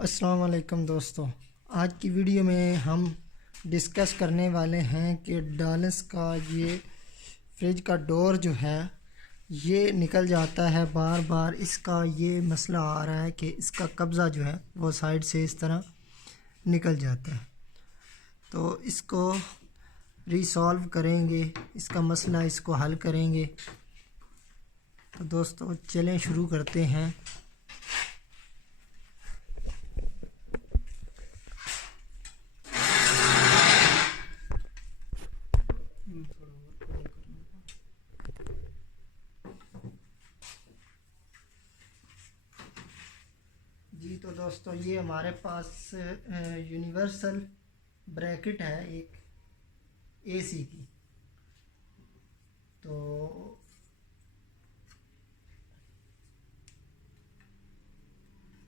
अस्सलाम वालेकुम दोस्तों। आज की वीडियो में हम डिस्कस करने वाले हैं कि डालस का ये फ्रिज का डोर जो है ये निकल जाता है बार बार। इसका ये मसला आ रहा है कि इसका कब्ज़ा जो है वो साइड से इस तरह निकल जाता है। तो इसको रिसॉल्व करेंगे, इसका मसला इसको हल करेंगे। तो दोस्तों चलें शुरू करते हैं। जी तो दोस्तों ये हमारे पास यूनिवर्सल ब्रैकेट है एक एसी की। तो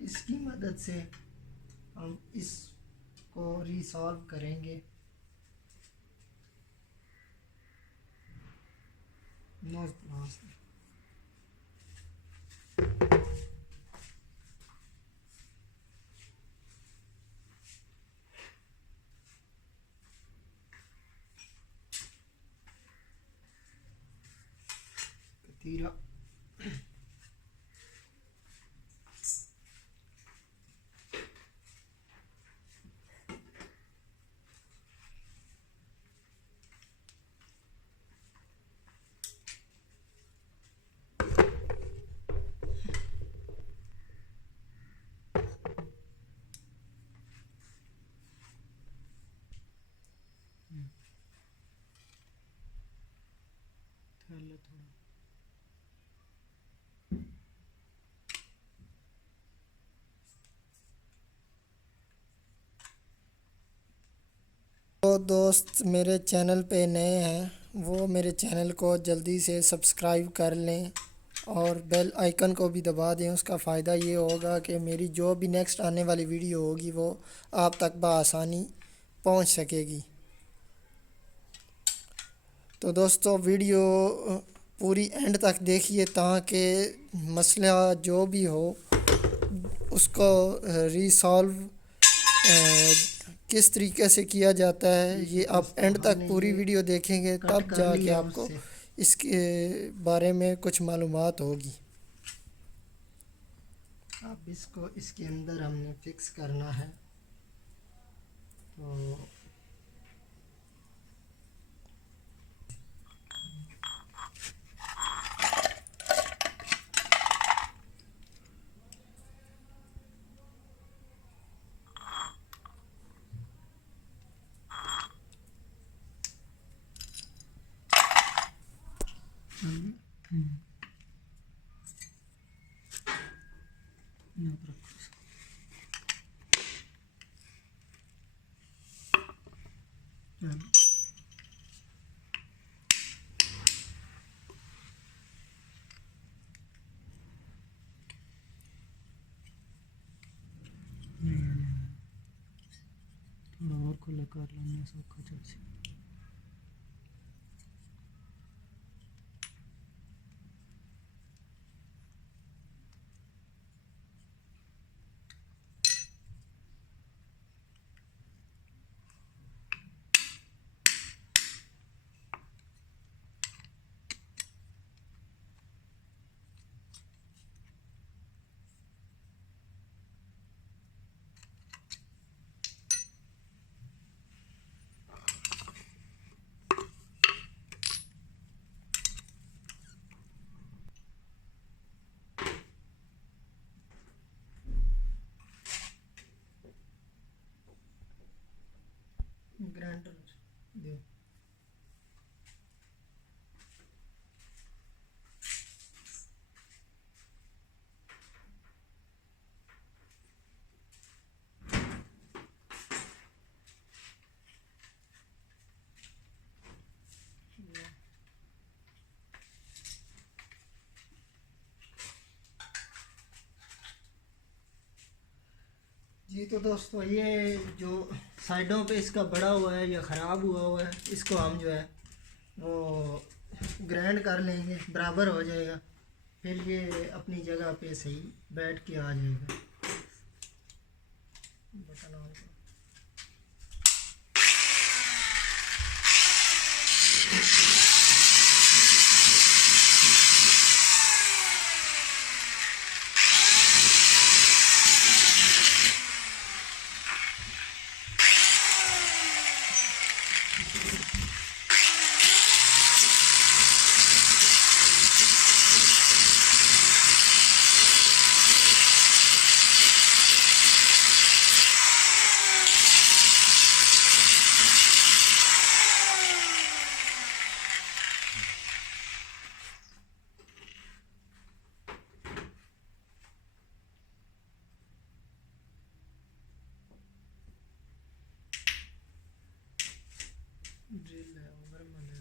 इसकी मदद से हम इसको रिसॉल्व करेंगे। नोज प्लास कतीरा थोड़ा तो दोस्त मेरे चैनल पे नए हैं वो मेरे चैनल को जल्दी से सब्सक्राइब कर लें और बेल आइकन को भी दबा दें। उसका फ़ायदा ये होगा कि मेरी जो भी नेक्स्ट आने वाली वीडियो होगी वो आप तक बआसानी पहुंच सकेगी। तो दोस्तों वीडियो पूरी एंड तक देखिए ताकि मसला जो भी हो उसको रिसॉल्व किस तरीके से किया जाता है ये आप एंड तक पूरी वीडियो देखेंगे तब जाके आपको इसके बारे में कुछ मालूमात होगी। अब इसको इसके अंदर हमने फिक्स करना है। तो थोड़ा और खुला कर लेंगे सबका चल। ग्राइंडर दे जी। तो दोस्तों ये जो साइडों पे इसका बड़ा हुआ है या ख़राब हुआ है इसको हम जो है वो ग्राइंड कर लेंगे, बराबर हो जाएगा। फिर ये अपनी जगह पे सही बैठ के आ जाएगा। ड्रिल है उधर में ले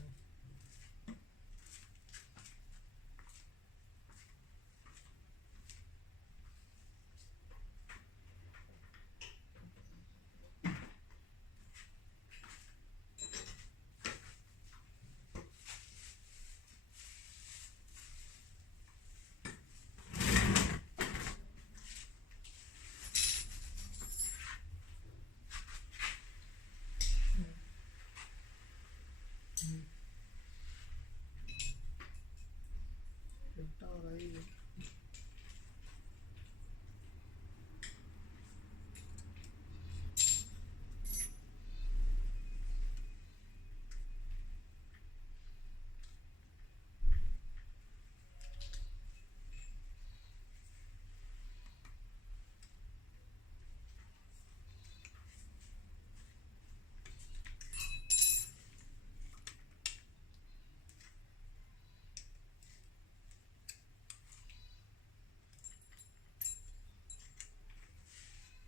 लगता हो रही है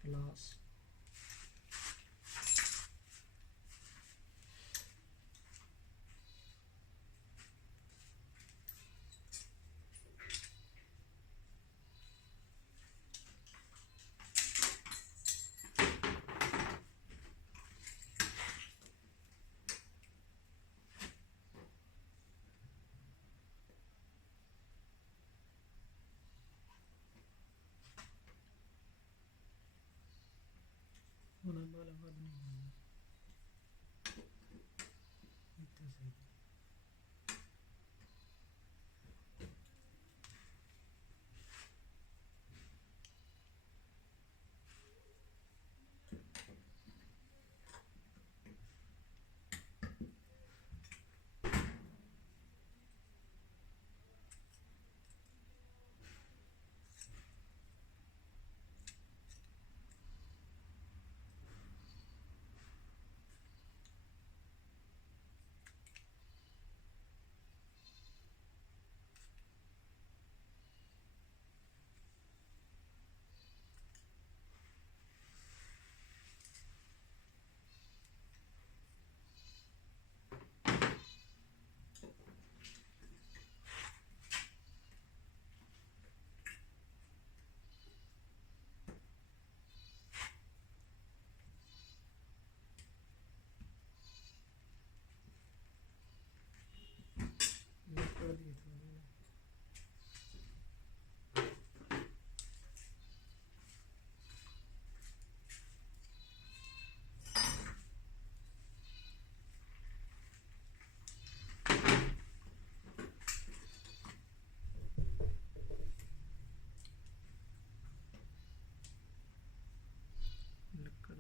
क्लास होने वाला बात नहीं है इतना सही कर दिए थोड़ी लक्कड़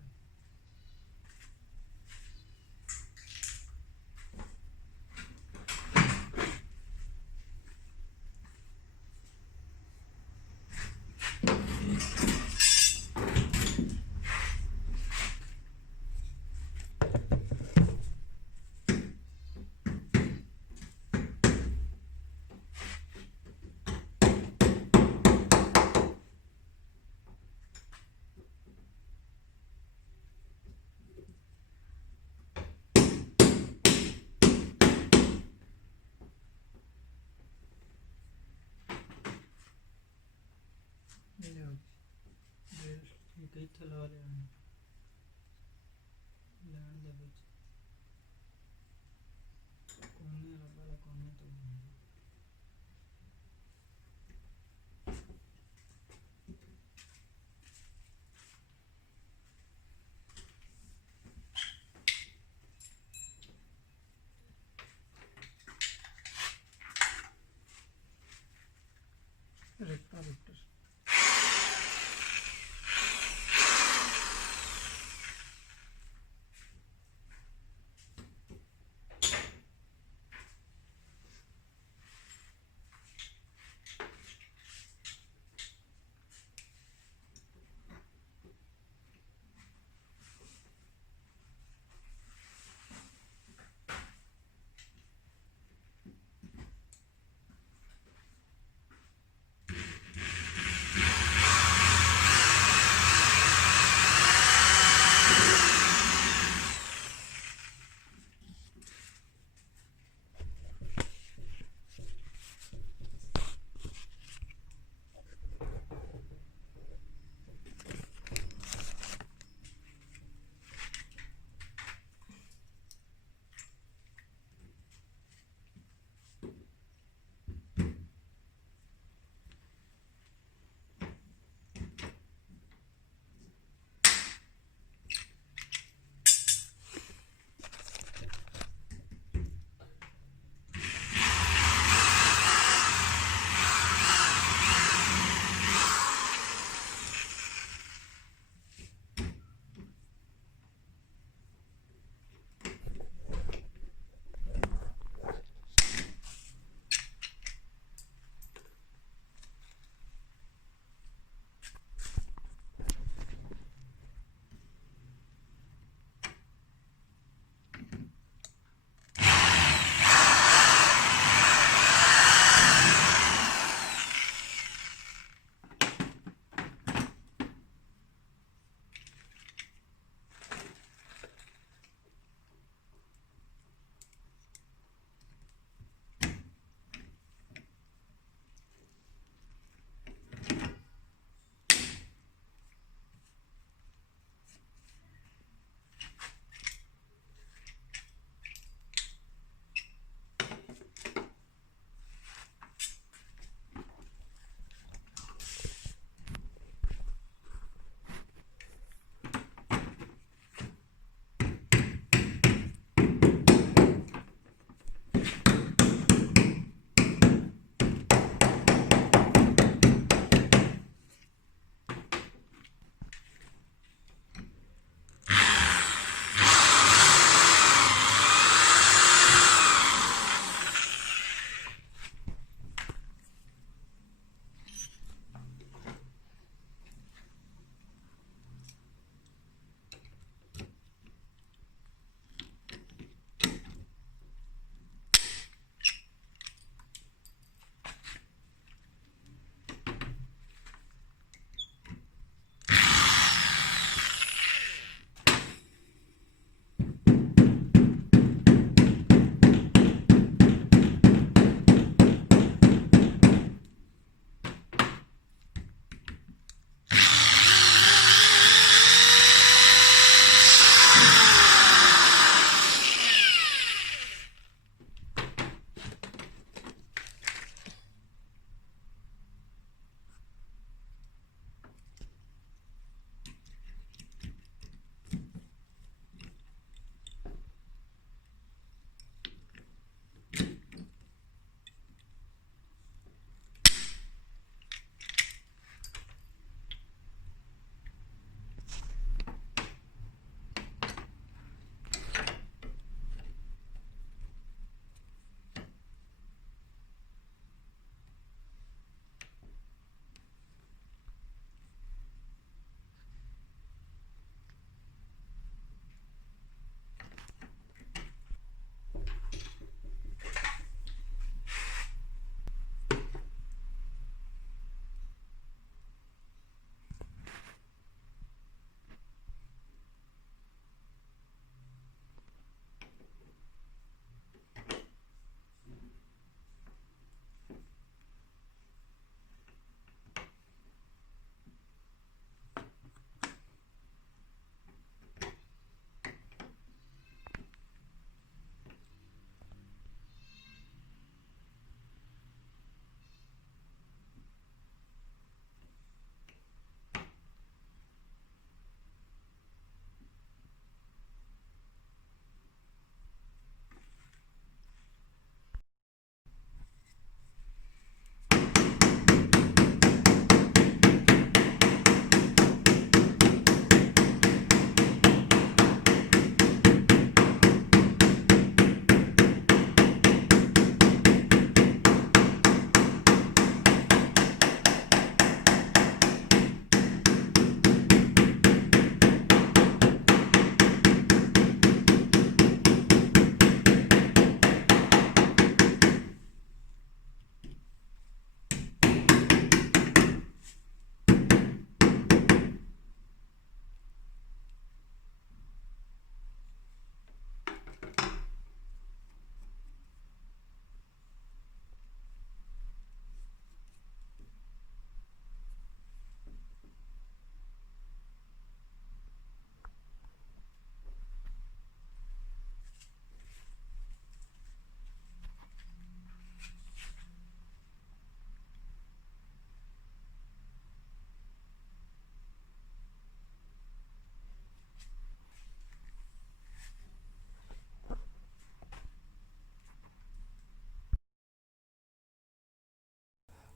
ये कई थला ले लैंड दे विच कोने वाला कोने तो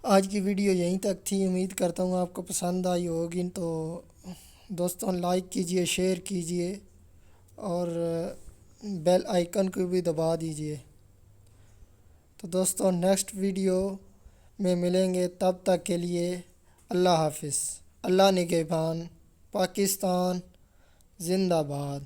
आज की वीडियो यहीं तक थी। उम्मीद करता हूँ आपको पसंद आई होगी। तो दोस्तों लाइक कीजिए, शेयर कीजिए और बेल आइकन को भी दबा दीजिए। तो दोस्तों नेक्स्ट वीडियो में मिलेंगे, तब तक के लिए अल्लाह हाफिज़। अल्लाह निगहबान। पाकिस्तान जिंदाबाद।